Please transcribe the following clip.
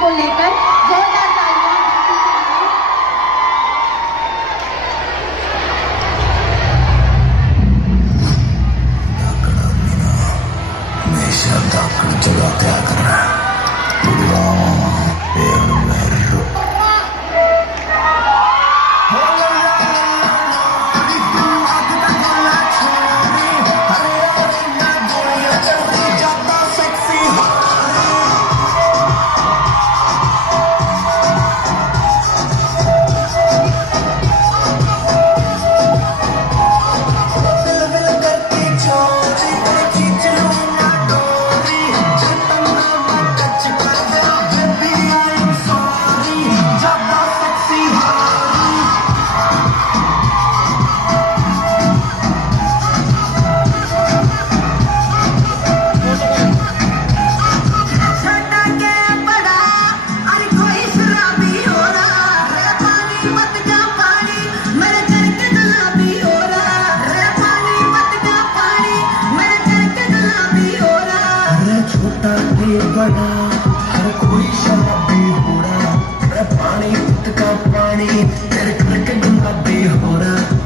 को लेकर जोरदार तालियां हमेशा दाखड़ जगह क्या कर रहा है। बड़ा हर कोई शराबी हो रहा है, पानी का पानी तेरे करके गुलाबी हो रहा।